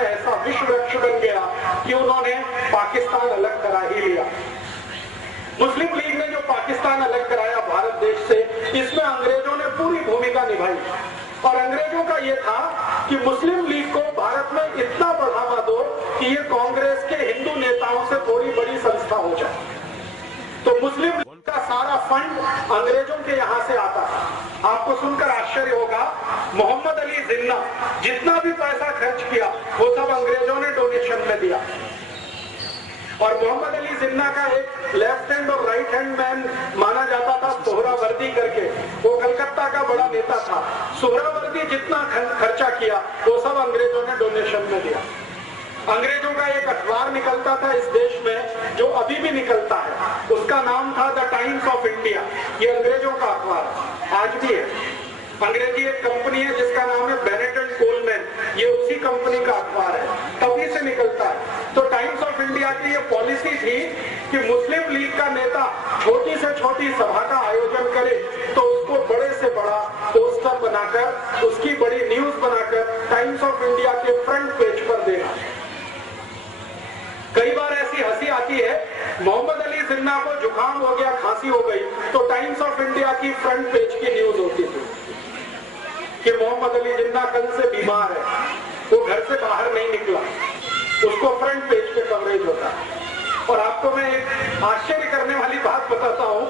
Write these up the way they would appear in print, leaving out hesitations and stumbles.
में ऐसा विश्व वृक्ष बन गया कि उन्होंने पाकिस्तान अलग करा ही लिया। मुस्लिम लीग ने जो पाकिस्तान अलग कराया भारत देश से, इसमें अंग्रेजों ने पूरी भूमिका निभाई। और अंग्रेजों का यह था कि मुस्लिम लीग को भारत में इतना बढ़ावा दो कि ये कांग्रेस के हिंदू नेताओं से थोड़ी बड़ी संस्था हो जाए। तो मुस्लिम लीग का सारा फंड अंग्रेजों के यहाँ से आता था। आपको सुनकर आश्चर्य होगा, मोहम्मद अली जिन्ना जितना भी पैसा खर्च किया वो सब अंग्रेजों ने डोनेशन में दिया। और मोहम्मद अली जिन्ना का एक लेफ्ट हैंड और राइट हैंड मैन माना जाता था सोहरावर्दी करके, वो कलकत्ता का बड़ा नेता था। सोहरावर्दी जितना खर्चा किया वो सब अंग्रेजों ने डोनेशन में दिया। अंग्रेजों का एक अखबार निकलता था इस देश में जो अभी भी निकलता है, उसका नाम था द टाइम्स ऑफ इंडिया। ये अंग्रेजों का अखबार आज भी है। अंग्रेजी एक कंपनी है जिसका नाम है बेनेट एंड कोलमैन, ये उसी कंपनी का अखबार है, तभी से निकलता है। तो टाइम्स ऑफ इंडिया की ये पॉलिसी थी कि मुस्लिम लीग का नेता छोटी से छोटी सभा का आयोजन करे तो उसको बड़े से बड़ा पोस्टर बनाकर, उसकी बड़ी न्यूज बनाकर टाइम्स ऑफ इंडिया के फ्रंट पेज पर देना। कई बार ऐसी हंसी आती है, मोहम्मद अली जिन्ना को जुकाम हो गया, खांसी हो गई, तो टाइम्स ऑफ इंडिया की फ्रंट पेज की न्यूज होती थी कि मोहम्मद अली जिन्ना कल से बीमार है, वो घर से बाहर नहीं निकला, उसको फ्रंट पेज पे कवरेज होता है। और आपको मैं एक आश्चर्य करने वाली बात बताता हूं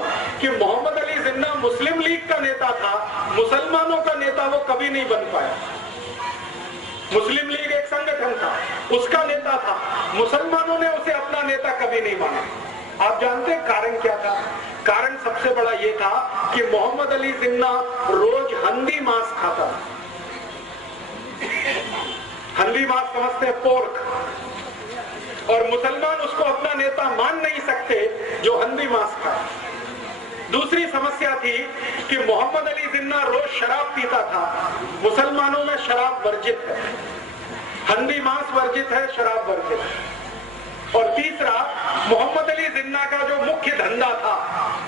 कि मोहम्मद अली जिन्ना मुस्लिम लीग का नेता था, मुसलमानों का नेता वो कभी नहीं बन पाया। मुस्लिम लीग एक संगठन था, उसका नेता था, मुसलमानों ने उसे अपना नेता कभी नहीं माना। आप जानते हैं कारण क्या था? कारण सबसे बड़ा ये था कि मोहम्मद अली जिन्ना रोज हंदी मांस खाता। हंदी मांस समझते हैं, पोर्क, और मुसलमान उसको अपना नेता मान नहीं सकते जो हंदी मांस खाए। दूसरी समस्या थी कि मोहम्मद अली जिन्ना रोज शराब पीता था। मुसलमानों में शराब वर्जित है, हंदी मांस वर्जित है, शराब वर्जित है। और तीसरा, मोहम्मद अली जिन्ना का जो मुख्य धंधा था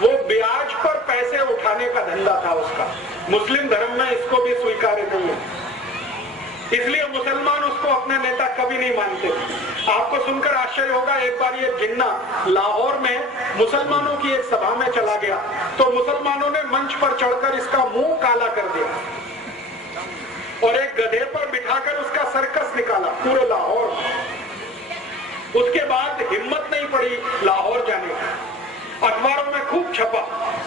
वो ब्याज पर पैसे उठाने का धंधा था उसका। मुस्लिम धर्म में इसको भी स्वीकार्य नहीं है, इसलिए मुसलमान उसको अपने नेता कभी नहीं मानते। आपको सुनकर आश्चर्य होगा, एक बार ये जिन्ना लाहौर में मुसलमानों की एक सभा में चला गया तो मुसलमानों ने मंच पर चढ़कर इसका मुंह काला कर दिया और एक गधे पर बिठाकर उसका सर्कस निकाला पूरे लाहौर में। उसके बाद हिम्मत नहीं पड़ी लाहौर जाने की, अखबारों में खूब छपा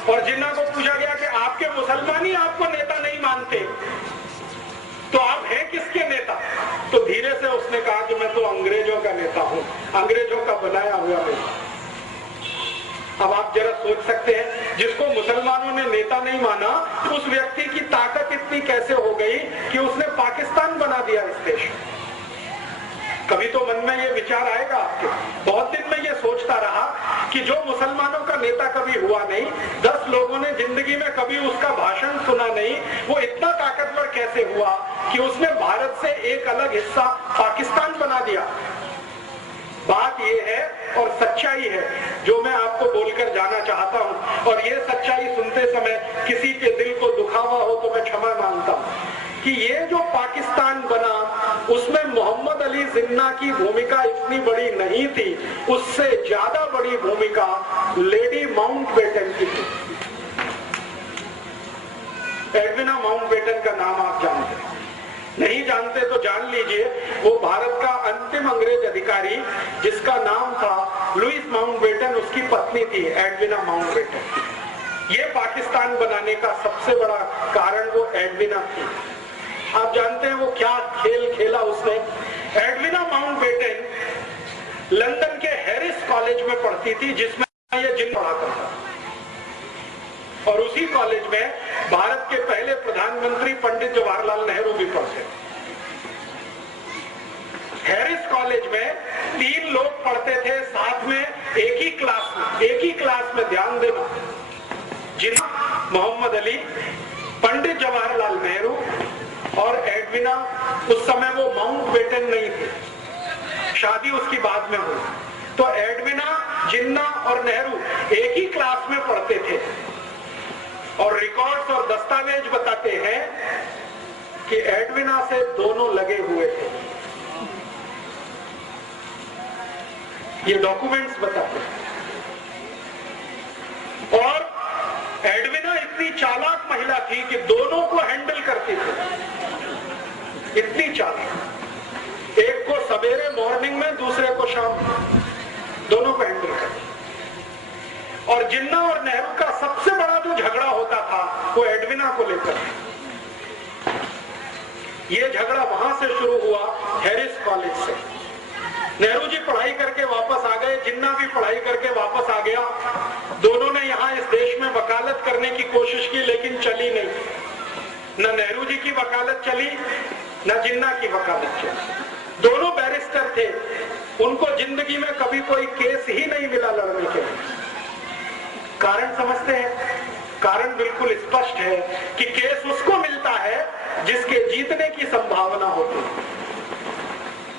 और जिन्ना को पूछा गया कि आपके मुसलमान ही आपको नेता नहीं मानते तो आप हैं किसके नेता? तो धीरे से उसने कहा कि मैं तो अंग्रेजों का नेता हूं, अंग्रेजों का बनाया हुआ नेता। अब आप जरा सोच सकते हैं, जिसको मुसलमानों ने नेता नहीं माना, उस व्यक्ति की ताकत इतनी कैसे हो गई कि उसने पाकिस्तान बना दिया इस देश में। कभी तो मन में ये विचार आएगा आपके। बहुत दिन में ये सोचता रहा कि जो मुसलमानों का नेता कभी हुआ नहीं, 10 लोगों ने जिंदगी में कभी उसका भाषण सुना नहीं, वो इतना ताकतवर कैसे हुआ कि उसने भारत से एक अलग हिस्सा पाकिस्तान बना दिया। बात ये है और सच्चाई है जो मैं आपको बोलकर जाना चाहता हूं, और ये सच्चाई सुनते समय किसी के दिल को दुखावा हो तो मैं क्षमा मांगता हूं कि ये जो पाकिस्तान बना उसमें मोहम्मद अली जिन्ना की भूमिका इतनी बड़ी नहीं थी, उससे ज्यादा बड़ी भूमिका लेडी माउंटबेटन की थी। एडविना माउंटबेटन का नाम आप जानते हैं, नहीं जानते तो जान लीजिए। वो भारत का अंतिम अंग्रेज अधिकारी जिसका नाम था लुईस माउंटबेटन, उसकी पत्नी थी एडविना माउंटबेटन। ये पाकिस्तान बनाने का सबसे बड़ा कारण वो एडविना थी। आप जानते हैं वो क्या खेल खेला उसने? एडविना माउंटबेटन लंदन के हैरिस कॉलेज में पढ़ती थी जिसमें ये जिन्न पढ़ा करता, और उसी कॉलेज में भारत के पहले प्रधानमंत्री पंडित जवाहरलाल नेहरू भी पढ़ते। हैरिस कॉलेज में 3 लोग पढ़ते थे साथ में एक ही क्लास में ध्यान देना, जिन्ना मोहम्मद अली, पंडित जवाहरलाल नेहरू और एडविना। उस समय वो माउंटबेटन नहीं थे, शादी उसकी बाद में हुई। तो एडविना, जिन्ना और नेहरू एक ही क्लास में पढ़ते थे, और रिकॉर्ड्स और दस्तावेज बताते हैं कि एडविना से दोनों लगे हुए थे। ये डॉक्यूमेंट्स बताते हैं। और एडविना इतनी चालाक महिला थी कि दोनों को हैंडल करती थी, इतनी चालाक, एक को सवेरे मॉर्निंग में, दूसरे को शाम में, दोनों को हैंडल करती। और जिन्ना और नेहरू का सबसे बड़ा जो झगड़ा होता था वो एडविना को लेकर। ये झगड़ा वहां से शुरू हुआ, हैरिस कॉलेज से। नेहरू जी पढ़ाई करके वापस आ गए, जिन्ना भी पढ़ाई करके वापस आ गया। दोनों ने यहाँ इस देश में वकालत करने की कोशिश की, लेकिन चली नहीं। न नेहरू जी की वकालत चली, न जिन्ना की वकालत चली। दोनों बैरिस्टर थे, उनको जिंदगी में कभी कोई केस ही नहीं मिला लड़ने के लिए। कारण समझते हैं? कारण बिल्कुल स्पष्ट है कि केस उसको मिलता है जिसके जीतने की संभावना होती है।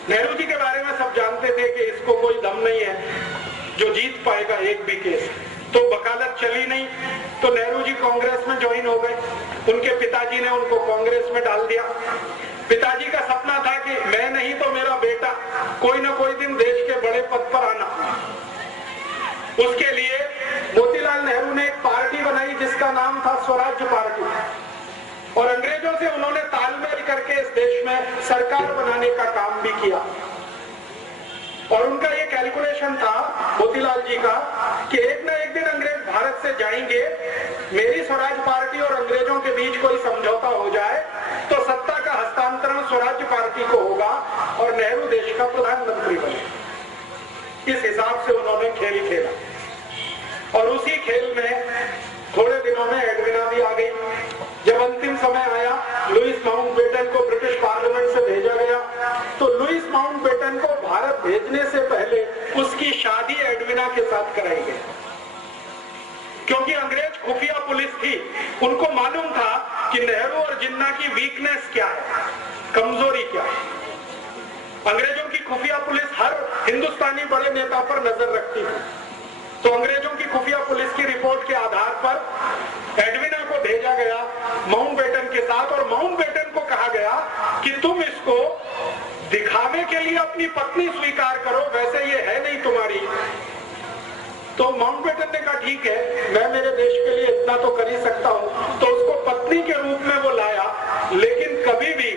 नेहरू जी के बारे में सब जानते थे कि इसको कोई दम नहीं है जो जीत पाएगा एक भी केस। तो वकालत चली नहीं, तो नेहरू जी कांग्रेस में ज्वाइन हो गए। उनके पिताजी ने उनको कांग्रेस में डाल दिया। पिताजी का सपना था कि मैं नहीं तो मेरा बेटा कोई ना कोई दिन देश के बड़े पद पर आना। उसके लिए मोतीलाल नेहरू ने एक पार्टी बनाई जिसका नाम था स्वराज्य पार्टी, और अंग्रेजों से उन्होंने तालमेल करके इस देश में सरकार बनाने का काम भी किया। और उनका ये कैलकुलेशन था मोतीलाल जी का कि एक ना एक दिन अंग्रेज भारत से जाएंगे, मेरी स्वराज पार्टी और अंग्रेजों के बीच कोई समझौता हो जाए तो सत्ता का हस्तांतरण स्वराज्य पार्टी को होगा और नेहरू देश का प्रधानमंत्री बने। इस हिसाब से उन्होंने खेल खेला, और उसी खेल में थोड़े दिनों में एडविना भी आ गई। जब अंतिम समय आया, लुईस माउंटबेटन को ब्रिटिश पार्लियामेंट से भेजा गया, तो लुईस माउंटबेटन को भारत भेजने से पहले उसकी शादी एडविना के साथ कराई गई, क्योंकि अंग्रेज खुफिया पुलिस थी। उनको मालूम था कि नेहरू और जिन्ना की वीकनेस क्या है, कमजोरी क्या है। अंग्रेजों की खुफिया पुलिस हर हिंदुस्तानी बड़े नेता पर नजर रखती थी। तो अंग्रेजों की खुफिया पुलिस की रिपोर्ट के आधार पर एडविना को भेजा गया माउंटबेटन के साथ, और माउंटबेटन को कहा गया कि तुम इसको दिखावे के लिए अपनी पत्नी स्वीकार करो, वैसे ये है नहीं तुम्हारी। तो माउंटबेटन ने कहा ठीक है, मैं मेरे देश के लिए इतना तो कर ही सकता हूं। तो उसको पत्नी के रूप में वो लाया, लेकिन कभी भी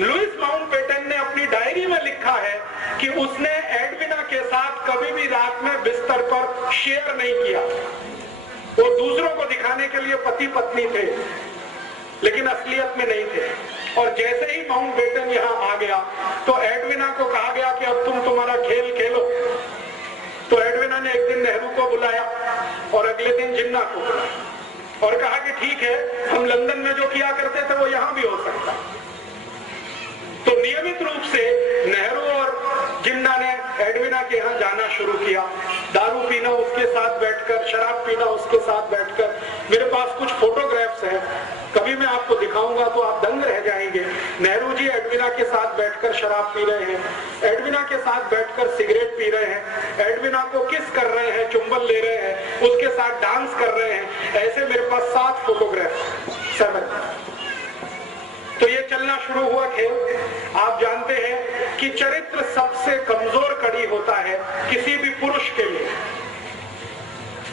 लुईस माउंटबेटन ने अपनी डायरी में लिखा है कि उसने एडविना के साथ कभी भी रात में बिस्तर पर शेयर नहीं किया। वो दूसरों को दिखाने के लिए पति पत्नी थे, लेकिन असलियत में नहीं थे। और जैसे ही माउंटबेटन यहाँ आ गया तो एडविना को कहा गया कि अब तुम तुम्हारा खेल खेलो। तो एडविना ने एक दिन नेहरू को बुलाया और अगले दिन जिन्ना को बुलाया और कहा कि ठीक है, हम लंदन में जो किया करते थे वो यहाँ भी हो सकता। तो नियमित रूप से नेहरू और जिन्ना ने एडविना के यहाँ जाना शुरू किया, दारू पीना उसके साथ बैठकर, शराब पीना उसके साथ बैठकर। मेरे पास कुछ फोटोग्राफ्स हैं, कभी मैं आपको दिखाऊंगा तो आप दंग रह जाएंगे। नेहरू जी एडविना के साथ बैठकर शराब पी रहे हैं, एडविना के साथ बैठकर सिगरेट पी रहे हैं, एडविना को किस कर रहे हैं, चुंबन ले रहे हैं, उसके साथ डांस कर रहे हैं। ऐसे मेरे पास 7 फोटोग्राफ्स, 7। तो ये चलना शुरू हुआ खेल। आप जानते हैं कि चरित्र सबसे कमजोर कड़ी होता है किसी भी पुरुष के लिए।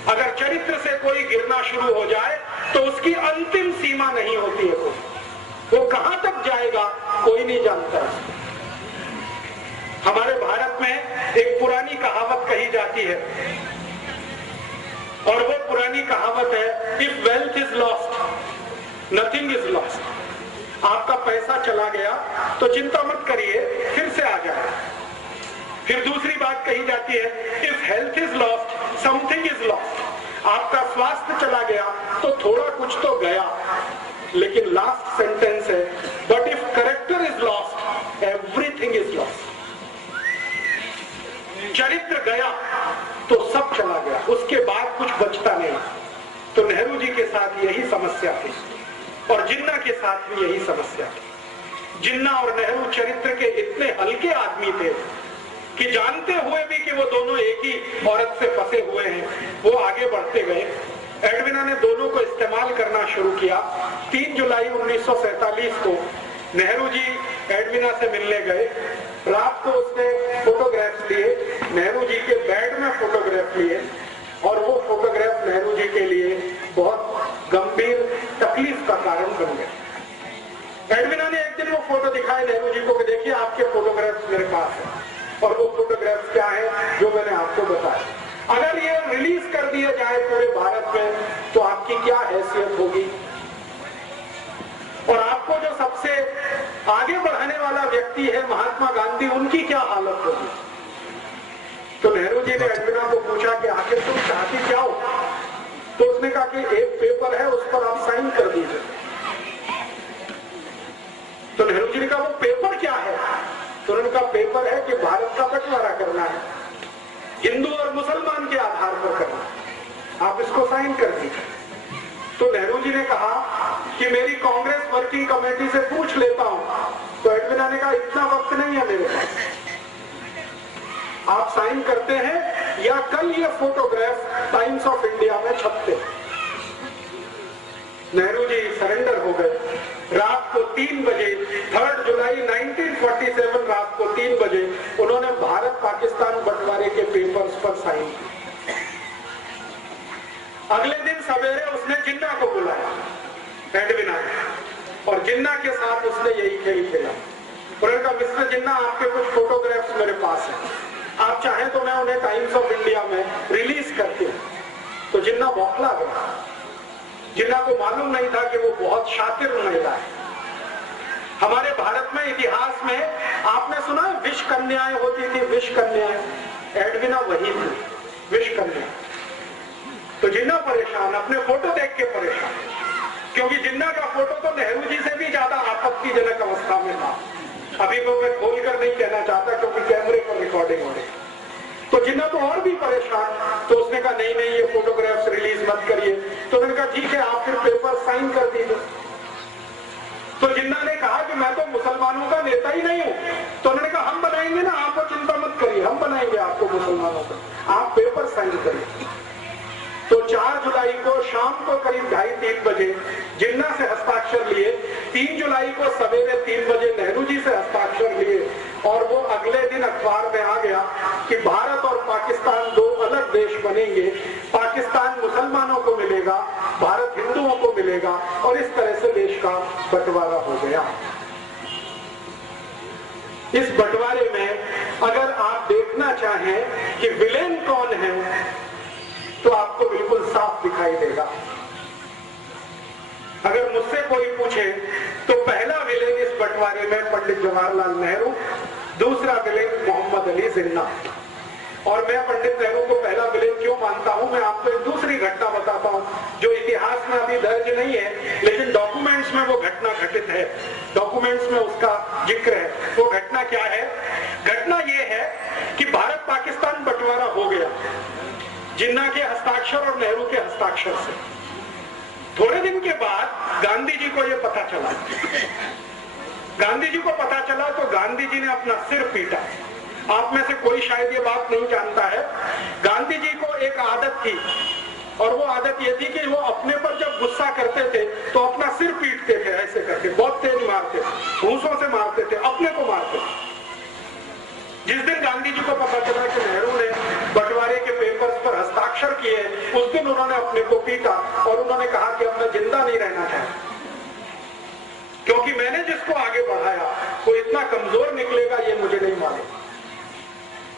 अगर चरित्र से कोई गिरना शुरू हो जाए तो उसकी अंतिम सीमा नहीं होती है, वो कहां तक जाएगा कोई नहीं जानता। हमारे भारत में एक पुरानी कहावत कही जाती है, और वो पुरानी कहावत है, if wealth is lost nothing is lost. आपका पैसा चला गया तो चिंता मत करिए, फिर से आ जाए। फिर दूसरी बात कही जाती है, if health is lost something is lost. आपका स्वास्थ्य चला गया तो थोड़ा कुछ तो गया। लेकिन लास्ट सेंटेंस है, but if character is lost everything is lost. चरित्र गया तो सब चला गया, उसके बाद कुछ बचता नहीं। तो नेहरू जी के साथ यही समस्या थी, और जिन्ना के साथ भी यही समस्या थी। जिन्ना और नेहरू चरित्र के इतने हल्के आदमी थे कि जानते हुए भी कि वो दोनों एक ही औरत से फंसे हुए हैं, वो आगे बढ़ते गए। एडविना ने दोनों को इस्तेमाल करना शुरू किया। 3 जुलाई 1947 को नेहरू जी एडविना से मिलने गए। रात को उसने फोटोग्राफ्स लिए, नेहरू जी के फोटो दिखाए नेहरू जी को कि देखिए आपके फोटोग्राफ्स मेरे पास है, और वो फोटोग्राफ्स क्या है जो मैंने आपको बताया। अगर ये रिलीज कर दिया जाए पूरे भारत में तो आपकी क्या हैसियत होगी, और आपको जो सबसे आगे बढ़ाने वाला व्यक्ति है महात्मा गांधी, उनकी क्या हालत होगी। तो नेहरू जी ने एडविना को पूछा कि आखिर तुम चाहती क्या हो, तो उसने कहा कि एक पेपर है उस पर आप साइन कर दीजिए। तो नेहरू जी ने कहा वो पेपर क्या है, तो उन्होंने कहा पेपर है कि भारत का बंटवारा करना है, हिंदू और मुसलमान के आधार पर करना, आप इसको साइन कर दीजिए। तो नेहरू जी ने कहा कि मेरी कांग्रेस वर्किंग कमेटी से पूछ लेता हूं। तो एडविना ने कहा इतना वक्त नहीं है मेरे पास, आप साइन करते हैं या कल ये फोटोग्राफ टाइम्स ऑफ इंडिया में छपते हैं। नेहरू जी सरेंडर हो गए। रात को 3 बजे 3 जुलाई 1947 रात को 3 बजे उन्होंने भारत पाकिस्तान बंटवारे के पेपर्स पर साइन किए। अगले दिन सवेरे उसने जिन्ना को बुलाया, एडविना ने, और जिन्ना के साथ उसने यही खेल खेला। उन्होंने कहा मिस्टर जिन्ना आपके कुछ फोटोग्राफ्स मेरे पास हैं, आप चाहें तो मैं उन्हें टाइम्स ऑफ इंडिया में रिलीज करती हूँ। तो जिन्ना बौखला गया। जिन्ना को मालूम नहीं था कि वो बहुत शातिर महिला है। हमारे भारत में इतिहास में आपने सुना विष कन्याएं होती थी, विष कन्याएं, एडविना वही थी, विष कन्या। तो जिन्ना परेशान, अपने फोटो देख के परेशान, क्योंकि जिन्ना का फोटो तो नेहरू जी से भी ज्यादा आपत्तिजनक अवस्था में था। अभी वो मैं खोलकर नहीं कहना चाहता क्योंकि कैमरे पर रिकॉर्डिंग हो रही। तो जिन्ना तो और भी परेशान। तो उसने कहा नहीं नहीं ये फोटोग्राफ्स रिलीज मत करिए। तो उन्होंने कहा ठीक है आप फिर पेपर साइन कर दीजिए। तो जिन्ना ने कहा कि मैं तो मुसलमानों का नेता ही नहीं हूं। तो उन्होंने कहा हम बनाएंगे ना, आपको चिंता मत करिए, हम बनाएंगे आपको मुसलमानों का, आप पेपर साइन करिए। तो 4 जुलाई को शाम को करीब 2:30-3 बजे जिन्ना से हस्ताक्षर लिए, 3 जुलाई को सवेरे 3 बजे नेहरू जी से हस्ताक्षर लिए, और वो अगले दिन अखबार में आ गया कि भारत और पाकिस्तान 2 अलग देश बनेंगे, पाकिस्तान मुसलमानों को मिलेगा, भारत हिंदुओं को मिलेगा, और इस तरह से देश का बंटवारा हो गया। इस बंटवारे में अगर आप देखना चाहें कि विलेन कौन है तो आपको बिल्कुल साफ दिखाई देगा। अगर मुझसे कोई पूछे तो पहला विलेन इस बंटवारे में पंडित जवाहरलाल नेहरू, दूसरा विलेन मोहम्मद अली जिन्ना। और मैं पंडित नेहरू को पहला विलेन क्यों मानता हूं, मैं आपको एक दूसरी घटना बताता हूं जो इतिहास में अभी दर्ज नहीं है, लेकिन डॉक्यूमेंट्स में वो घटना घटित है, डॉक्यूमेंट्स में उसका जिक्र है। वो घटना क्या है? घटना ये है कि भारत पाकिस्तान बंटवारा हो गया जिन्ना के हस्ताक्षर और नेहरू के हस्ताक्षर से। थोड़े दिन के बाद गांधी जी को यह पता चला। गांधी जी को पता चला तो गांधी जी ने अपना सिर पीटा। आप में से कोई शायद ये बात नहीं जानता है, गांधी जी को एक आदत थी, और वो आदत ये थी कि वो अपने पर जब गुस्सा करते थे तो अपना सिर पीटते थे, ऐसे करके बहुत तेज मारते थे, घूंसों से मारते थे, अपने को मारते थे। जिस दिन गांधी जी को पता चला कि नेहरू ने बंटवारे के पेपर्स पर हस्ताक्षर किए, उस दिन उन्होंने अपने को पीटा और उन्होंने कहा कि अब मैं जिंदा नहीं रहना चाहता, क्योंकि मैंने जिसको आगे बढ़ाया वो इतना कमजोर निकलेगा ये मुझे नहीं मालूम।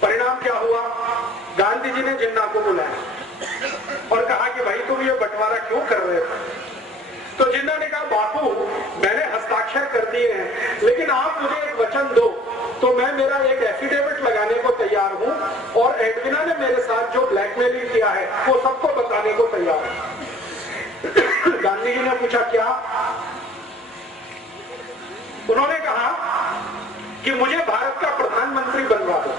परिणाम क्या हुआ? गांधी जी ने जिन्ना को बुलाया और कहा कि भाई तुम ये बंटवारा क्यों कर रहे हो? तो जिन्ना ने कहा बापू मैंने हस्ताक्षर कर दिए हैं, लेकिन आप मुझे एक वचन दो तो मैं मेरा एक एफिडेविट लगाने को तैयार हूं, और एडविना ने मेरे साथ जो ब्लैकमेलिंग किया है वो सबको बताने को तैयार है। गांधी जी ने पूछा क्या? उन्होंने कहा कि मुझे भारत का प्रधानमंत्री बनवा दो।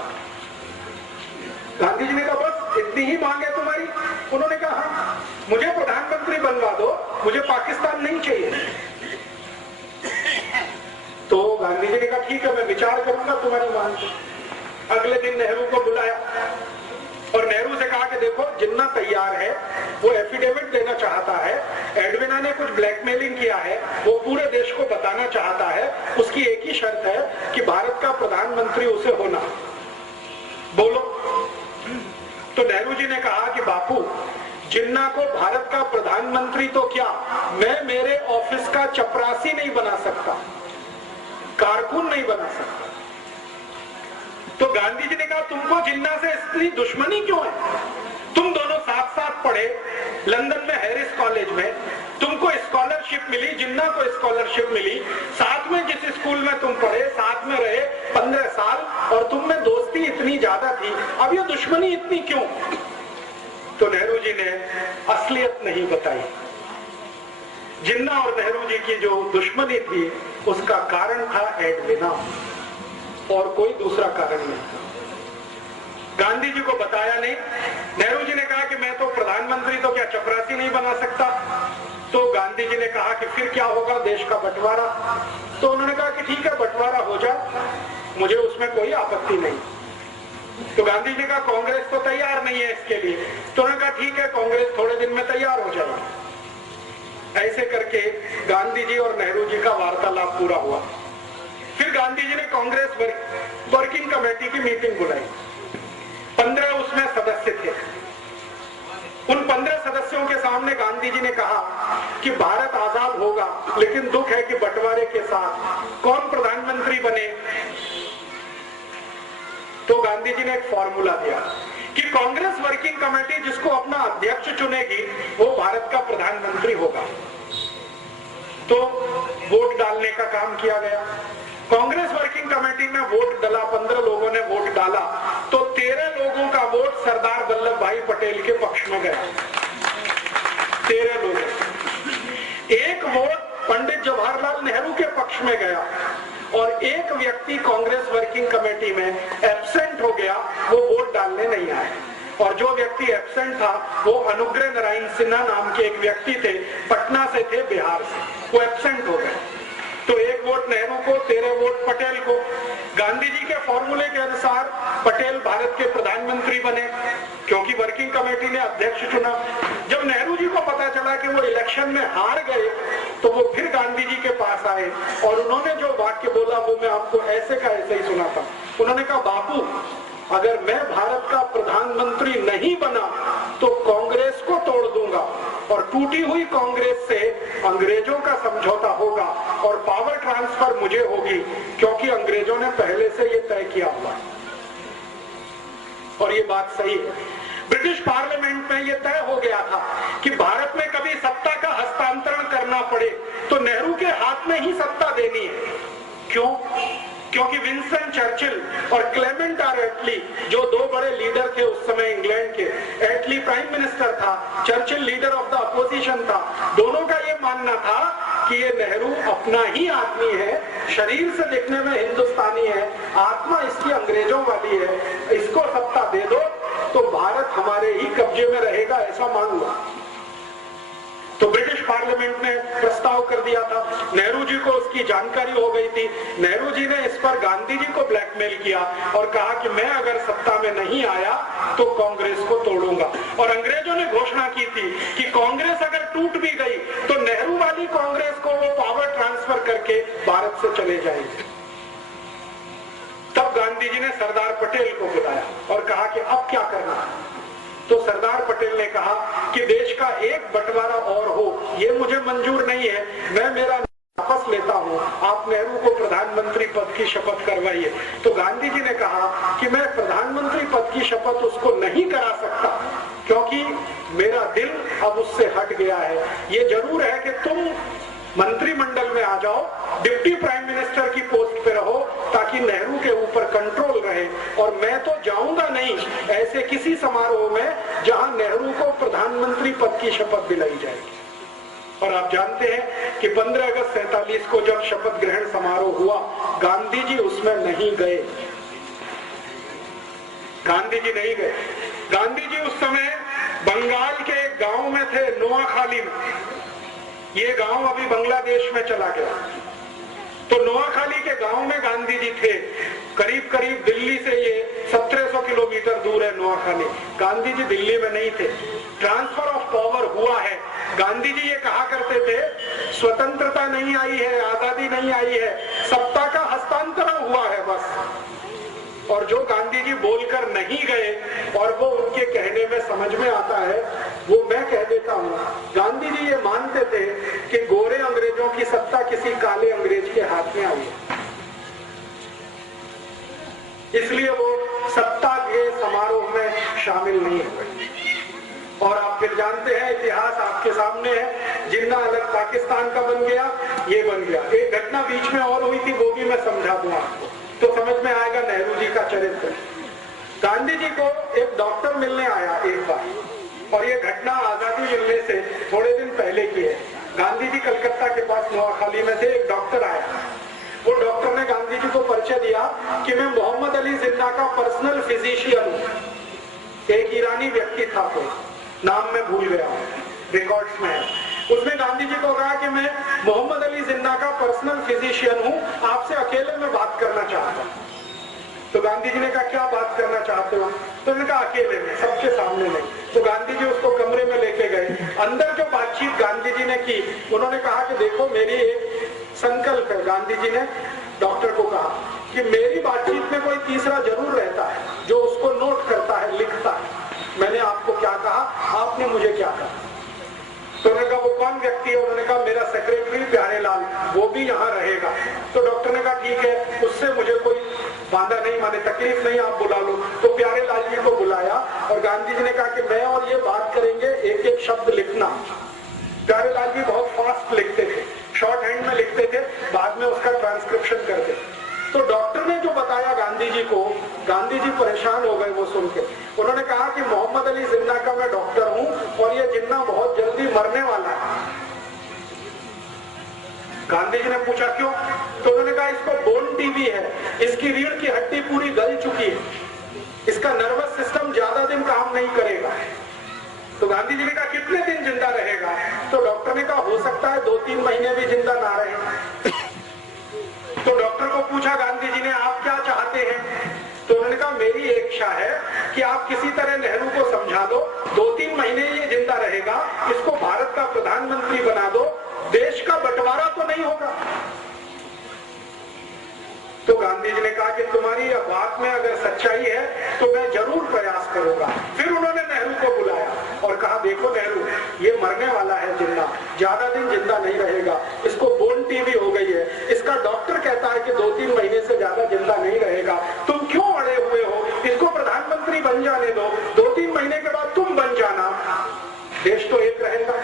गांधी जी ने कहा बस इतनी ही मांग है तुम्हारी? उन्होंने कहा हाँ, मुझे प्रधानमंत्री बनवा दो, मुझे पाकिस्तान नहीं चाहिए। तो गांधी जी ने कहा ठीक है मैं विचार करूंगा तुम्हारी मांग पर। अगले दिन नेहरू को बुलाया और नेहरू से कहा कि देखो जिन्ना तैयार है, वो एफिडेविट देना चाहता है, एडविना ने कुछ ब्लैकमेलिंग किया है, वो पूरे देश को बताना चाहता है, उसकी एक ही शर्त है कि भारत का प्रधानमंत्री उसे होना, बोलो। तो नेहरू जी ने कहा कि बापू जिन्ना को भारत का प्रधानमंत्री तो क्या, मैं मेरे ऑफिस का चपरासी नहीं बना सकता। कारकुन नहीं बना सकता। तो गांधी जी ने कहा तुमको जिन्ना से इतनी दुश्मनी क्यों है? तुम दोनों साथ साथ पढ़े लंदन में हैरिस कॉलेज में, तुमको स्कॉलरशिप मिली, जिन्ना को स्कॉलरशिप मिली, साथ में जिस स्कूल में तुम पढ़े, साथ में रहे 15 साल, और तुम में दोस्ती इतनी ज्यादा थी, अब ये दुश्मनी इतनी क्यों? तो नेहरू जी ने असलियत नहीं बताई। जिन्ना और नेहरू जी की जो दुश्मनी थी उसका कारण था एडविना, और कोई दूसरा कारण नहीं था। गांधी जी को बताया नहीं। नेहरू जी ने कहा कि मैं तो प्रधानमंत्री तो क्या चपरासी नहीं बना सकता? तो गांधी जी ने कहा कि फिर क्या होगा, देश का बंटवारा। तो उन्होंने कहा कि ठीक है बंटवारा हो जाए, मुझे उसमें कोई आपत्ति नहीं। तो गांधी जी ने कहा कांग्रेस तो तैयार नहीं है इसके लिए। तो उन्होंने कहा ठीक है कांग्रेस थोड़े दिन में तैयार हो जाएगी। ऐसे करके गांधी जी और नेहरू जी का वार्तालाप पूरा हुआ। फिर गांधी जी ने कांग्रेस वर्किंग कमेटी की मीटिंग बुलाई। 15 उसमें सदस्य थे। उन 15 सदस्यों के सामने गांधी जी ने कहा कि भारत आजाद होगा, लेकिन दुख है कि बंटवारे के साथ कौन प्रधानमंत्री बने? तो गांधी जी ने एक फॉर्मूला दिया कि कांग्रेस वर्किंग कमेटी जिसको अपना अध्यक्ष चुनेगी वो भारत का प्रधानमंत्री होगा। तो वोट डालने का काम किया गया। कांग्रेस वर्किंग कमेटी में वोट डाला, 15 लोगों ने वोट डाला, तो 13 लोगों का वोट सरदार वल्लभ भाई पटेल के पक्ष में गया। 13 लोग। एक वोट पंडित जवाहरलाल नेहरू के पक्ष में गया, और एक व्यक्ति कांग्रेस वर्किंग कमेटी में एब्सेंट हो गया, वो वोट डालने नहीं आए। और जो व्यक्ति एब्सेंट था वो अनुग्रह नारायण सिन्हा नाम के एक व्यक्ति थे, पटना से थे, बिहार से, वो एब्सेंट हो गए। तो एक वोट नेहरू को, 13 वोट पटेल को। गांधी जी के फॉर्मूले के अनुसार पटेल भारत के प्रधानमंत्री बने, क्योंकि वर्किंग कमेटी ने अध्यक्ष चुना। जब नेहरू जी को पता चला कि वो इलेक्शन में हार गए, तो वो फिर गांधी जी के पास आए, और उन्होंने जो वाक्य बोला वो मैं आपको ऐसे का ऐसे ही सुनाता। उन्होंने कहा बापू, अगर मैं भारत का प्रधानमंत्री नहीं बना तो कांग्रेस को तोड़ दूंगा, और टूटी हुई कांग्रेस से अंग्रेजों का समझौता होगा, और पावर ट्रांसफर मुझे होगी, क्योंकि अंग्रेजों ने पहले से ये तय किया हुआ। और ये बात सही है। ब्रिटिश पार्लियामेंट में ये तय हो गया था कि भारत में कभी सत्ता का हस्तांतरण करना पड़े तो नेहरू के हाथ में ही सत्ता देनी है। क्यों? क्योंकि विंस्टन चर्चिल और क्लेमेंट आर एटली, जो दो बड़े लीडर थे उस समय इंग्लैंड के, एटली प्राइम मिनिस्टर था, Churchill leader of the opposition था, दोनों का ये मानना था कि ये नेहरू अपना ही आदमी है, शरीर से देखने में हिंदुस्तानी है, आत्मा इसकी अंग्रेजों वाली है, इसको सत्ता दे दो तो भारत हमारे ही कब्जे में रहेगा, ऐसा मान लो। तो ब्रिटिश पार्लियामेंट ने प्रस्ताव कर दिया था। नेहरू जी को उसकी जानकारी हो गई थी। नेहरू जी ने इस पर गांधी जी को ब्लैकमेल किया और कहा कि मैं अगर सत्ता में नहीं आया तो कांग्रेस को तोड़ूंगा। और अंग्रेजों ने घोषणा की थी कि कांग्रेस अगर टूट भी गई तो नेहरू वाली कांग्रेस को वो पावर ट्रांसफर करके भारत से चले जाएंगे। तब गांधी जी ने सरदार पटेल को बुलाया और कहा कि अब क्या करना है? तो सरदार पटेल ने कहा कि देश का एक बंटवारा और हो, ये मुझे मंजूर नहीं है, मैं मेरा वापस लेता हूं, आप नेहरू को प्रधानमंत्री पद की शपथ करवाइए। तो गांधी जी ने कहा कि मैं प्रधानमंत्री पद की शपथ उसको नहीं करा सकता, क्योंकि मेरा दिल अब उससे हट गया है। ये जरूर है कि तुम मंत्रिमंडल में आ जाओ, डिप्टी प्राइम मिनिस्टर की पोस्ट पे रहो, ताकि नेहरू के ऊपर कंट्रोल रहे, और मैं तो जाऊंगा नहीं ऐसे किसी समारोह में जहां नेहरू को प्रधानमंत्री पद की शपथ दिलाई जाएगी। और आप जानते हैं कि 15 अगस्त 47 को जब शपथ ग्रहण समारोह हुआ, गांधी जी उसमें नहीं गए। गांधी जी नहीं गए। गांधी जी उस समय बंगाल के एक गांव में थे, नोआखाली में। ये गांव अभी बांग्लादेश में चला गया। तो नोआखाली के गांव में गांधी जी थे। करीब करीब दिल्ली से ये 1700 किलोमीटर दूर है नोआखाली। गांधी जी दिल्ली में नहीं थे। ट्रांसफर ऑफ पावर हुआ है। गांधी जी ये कहा करते थे, स्वतंत्रता नहीं आई है, आजादी नहीं आई है, सत्ता का हस्तांतरण हुआ है बस। और जो गांधी जी बोलकर नहीं गए और वो उनके कहने में समझ में आता है, वो मैं कह देता हूँ। गांधी जी ये मानते थे कि गोरे अंग्रेजों की सत्ता किसी काले अंग्रेज के हाथ में आई है। इसलिए वो सत्ता के समारोह में शामिल नहीं हुए। और आप फिर जानते हैं, इतिहास आपके सामने है, जिन्ना अलग पाकिस्तान का बन गया, ये बन गया। एक घटना बीच में और हुई थी, वो भी मैं समझा दूं आपको तो समझ में आएगा नेहरू जी का चरित्र। गांधी जी को एक डॉक्टर मिलने आया एक बार, और ये घटना आजादी मिलने से थोड़े दिन पहले की है। गांधी जी कलकत्ता के पास नोआखाली में थे, एक डॉक्टर आया। वो डॉक्टर ने गांधी जी को परिचय दिया कि मैं मोहम्मद अली जिन्ना का पर्सनल फिजिशियन हूँ। एक ईरानी व्यक्ति था, कोई नाम मैं भूल गया हूँ, रिकॉर्ड्स में है। उसने गांधी जी को कहा कि मैं मोहम्मद अली जिन्ना का पर्सनल फिजिशियन हूँ, आपसे अकेले में बात करना चाहता हूँ। तो गांधी जी ने कहा क्या बात करना चाहते हो? तो उन्होंने कहा अकेले में, सबके सामने नहीं। तो गांधी जी उसको कमरे में लेके गए। अंदर जो बातचीत गांधी जी ने की, उन्होंने कहा कि देखो मेरी एक संकल्प है। गांधी जी ने डॉक्टर को कहा कि मेरी बातचीत में कोई तीसरा जरूर रहता है जो उसको नोट करता है, लिखता है। मैंने आपको क्या कहा, आपने मुझे क्या कहा? तो उन्होंने कहा वो कौन व्यक्ति है? उन्होंने कहा मेरा सेक्रेटरी प्यारेलाल, वो भी यहाँ रहेगा। तो डॉक्टर ने कहा ठीक है, उससे मुझे कोई बांधा नहीं, माने तकलीफ नहीं, आप बुला लो। तो प्यारेलाल जी को बुलाया और गांधी जी ने कहा कि मैं और ये बात करेंगे, एक एक शब्द लिखना। प्यारेलाल जी बहुत फास्ट लिखते थे, शॉर्ट हैंड में लिखते थे, बाद में उसका ट्रांसक्रिप्शन करते। तो डॉक्टर ने जो बताया गांधी जी को, गांधी जी परेशान हो गए वो सुन के। उन्होंने कहा कि मोहम्मद अली जिन्ना का मैं डॉक्टर हूं और ये जिन्ना बहुत जल्दी मरने वाला है। गांधी जी ने पूछा क्यों? तो उन्होंने कहा इसको बोन टीबी है, इसकी रीढ़ की हड्डी पूरी गल चुकी है, इसका नर्वस सिस्टम ज्यादा दिन काम नहीं करेगा। तो गांधी जी ने कहा कितने दिन जिंदा रहेगा? तो डॉक्टर ने कहा हो सकता है 2-3 महीने भी जिंदा ना रहे। तो डॉक्टर को पूछा गांधी जी ने आप क्या चाहते हैं? तो उन्होंने कहा मेरी एक इच्छा है कि आप किसी तरह नेहरू को समझा दो, 2-3 महीने ये जिंदा रहेगा, इसको भारत का प्रधानमंत्री बना दो, देश का बंटवारा तो नहीं होगा। तो गांधी जी ने कहा कि तुम्हारी यह बात में अगर सच्चाई है तो मैं जरूर प्रयास करूंगा। फिर उन्होंने नेहरू को बुलाया और कहा देखो नेहरू, ये मरने वाला है जिन्ना, ज्यादा दिन जिंदा नहीं रहेगा, इसको बोन टीबी हो गई है, इसका डॉक्टर कहता है कि 2-3 महीने से ज्यादा जिंदा नहीं रहेगा, तुम क्यों अड़े हुए हो? इसको प्रधानमंत्री बन जाने दो, 2-3 महीने के बाद तुम बन जाना, देश तो एक रहेगा।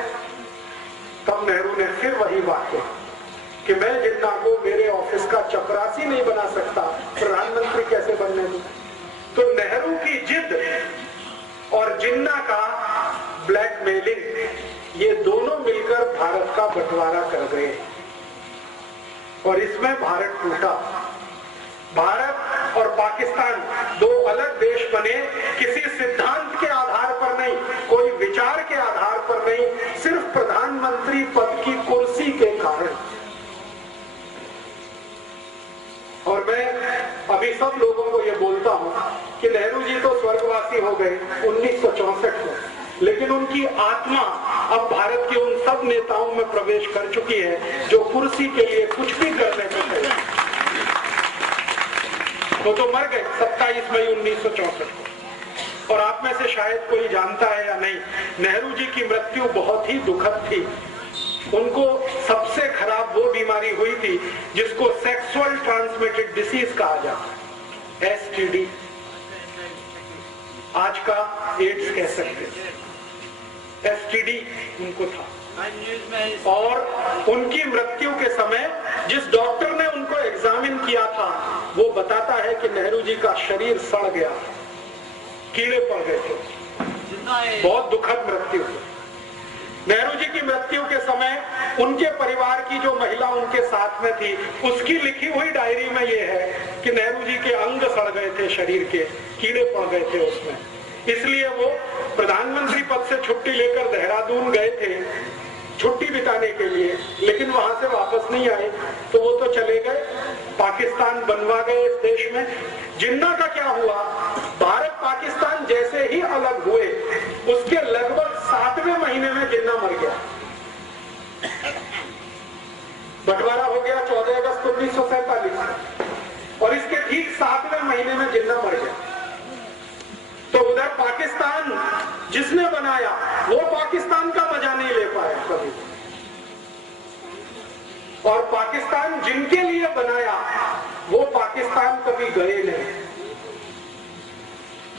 तब नेहरू ने फिर वही बात कही कि मैं जिन्ना को मेरे ऑफिस का चपरासी नहीं बना सकता, प्रधानमंत्री कैसे बनने दूं? तो नेहरू की जिद और जिन्ना का ब्लैकमेलिंग, ये दोनों मिलकर भारत का बंटवारा कर गए और इसमें भारत टूटा। भारत और पाकिस्तान दो अलग देश बने, किसी सिद्धांत के आधार पर नहीं, कोई विचार के आधार पर नहीं, सिर्फ प्रधानमंत्री पद की कुर्सी के कारण। और मैं अभी सब लोगों को ये बोलता हूं कि नेहरू जी तो स्वर्गवासी हो गए 1964 में, लेकिन उनकी आत्मा अब भारत के उन सब नेताओं में प्रवेश कर चुकी है जो कुर्सी के लिए कुछ भी करने को तैयार। वो तो मर गए 27 मई 1964 को। और आप में से शायद कोई जानता है या नहीं, नेहरू जी की मृत्यु बहुत ही दुखद थी। उनको सबसे खराब वो बीमारी हुई थी जिसको सेक्सुअल ट्रांसमिटेड डिसीज कहा जाता है, एसटीडी, आज का एड्स कह सकते हैं। एसटीडी उनको था और उनकी मृत्यु के समय जिस डॉक्टर ने उनको एग्जामिन किया था वो बताता है कि नेहरू जी का शरीर सड़ गया, कीड़े पड़ गए थे। बहुत दुखद मृत्यु थी। नेहरू जी की मृत्यु के समय उनके परिवार की जो महिला उनके साथ में थी, उसकी लिखी हुई डायरी में ये है कि नेहरू जी के अंग सड़ गए थे, शरीर के कीड़े पड़ गए थे उसमें, इसलिए वो प्रधानमंत्री पद से छुट्टी लेकर देहरादून गए थे छुट्टी बिताने के लिए, लेकिन वहां से वापस नहीं आए। तो वो तो चले गए, पाकिस्तान बनवा गए इस देश में। जिन्ना का क्या हुआ? भारत पाकिस्तान जैसे ही अलग हुए उसके लगभग 7वें महीने में जिन्ना मर गया। बंटवारा हो गया 14 अगस्त 1947 और इसके ठीक 7वें महीने में जिन्ना मर गया। तो उधर पाकिस्तान जिसने बनाया वो पाकिस्तान का मजा नहीं ले पाया कभी, और पाकिस्तान जिनके लिए बनाया वो पाकिस्तान कभी गए नहीं।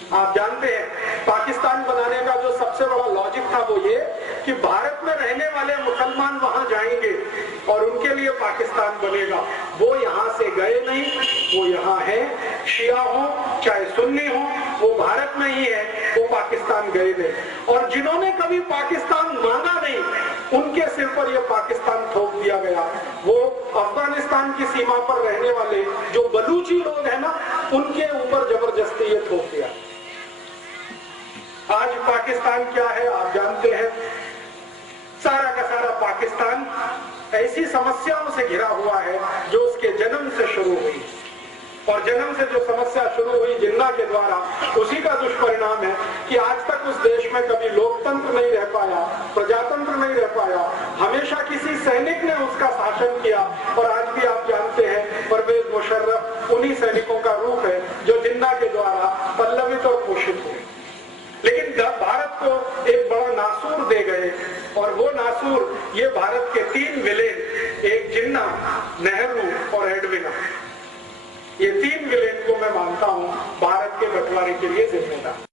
आप जानते हैं पाकिस्तान बनाने का जो सबसे बड़ा लॉजिक था वो ये कि भारत में रहने वाले मुसलमान वहां जाएंगे और उनके लिए पाकिस्तान बनेगा। वो यहां से गए नहीं, वो यहाँ है, शिया हो चाहे सुन्नी हो, वो भारत में ही है, वो पाकिस्तान गए नहीं। और जिन्होंने कभी पाकिस्तान मांगा नहीं उनके सिर पर यह पाकिस्तान थोप दिया गया। वो अफगानिस्तान की सीमा पर रहने वाले जो बलूची लोग हैं ना, उनके ऊपर जबरदस्ती ये थोप दिया। आज पाकिस्तान क्या है आप जानते हैं, सारा का सारा पाकिस्तान ऐसी समस्याओं से घिरा हुआ है जो उसके जन्म से शुरू हुई, और जन्म से जो समस्या शुरू हुई जिन्ना के द्वारा, उसी का दुष्परिणाम है कि आज तक उस देश में कभी लोकतंत्र नहीं रह पाया, प्रजातंत्र नहीं रह पाया, हमेशा किसी सैनिक ने उसका शासन किया। और आज भी आप जानते हैं परवेज मुशर्रफ उन्हीं सैनिकों का रूप है जो जिन्ना के द्वारा पल्लवित और पोषित हुए। लेकिन भारत को एक बड़ा नासूर दे गए, और वो नासूर ये भारत के 3 विलेन, एक जिन्ना, नेहरू और एडविना, ये 3 विलेन को मैं मानता हूं भारत के बंटवारे के लिए जिम्मेदार।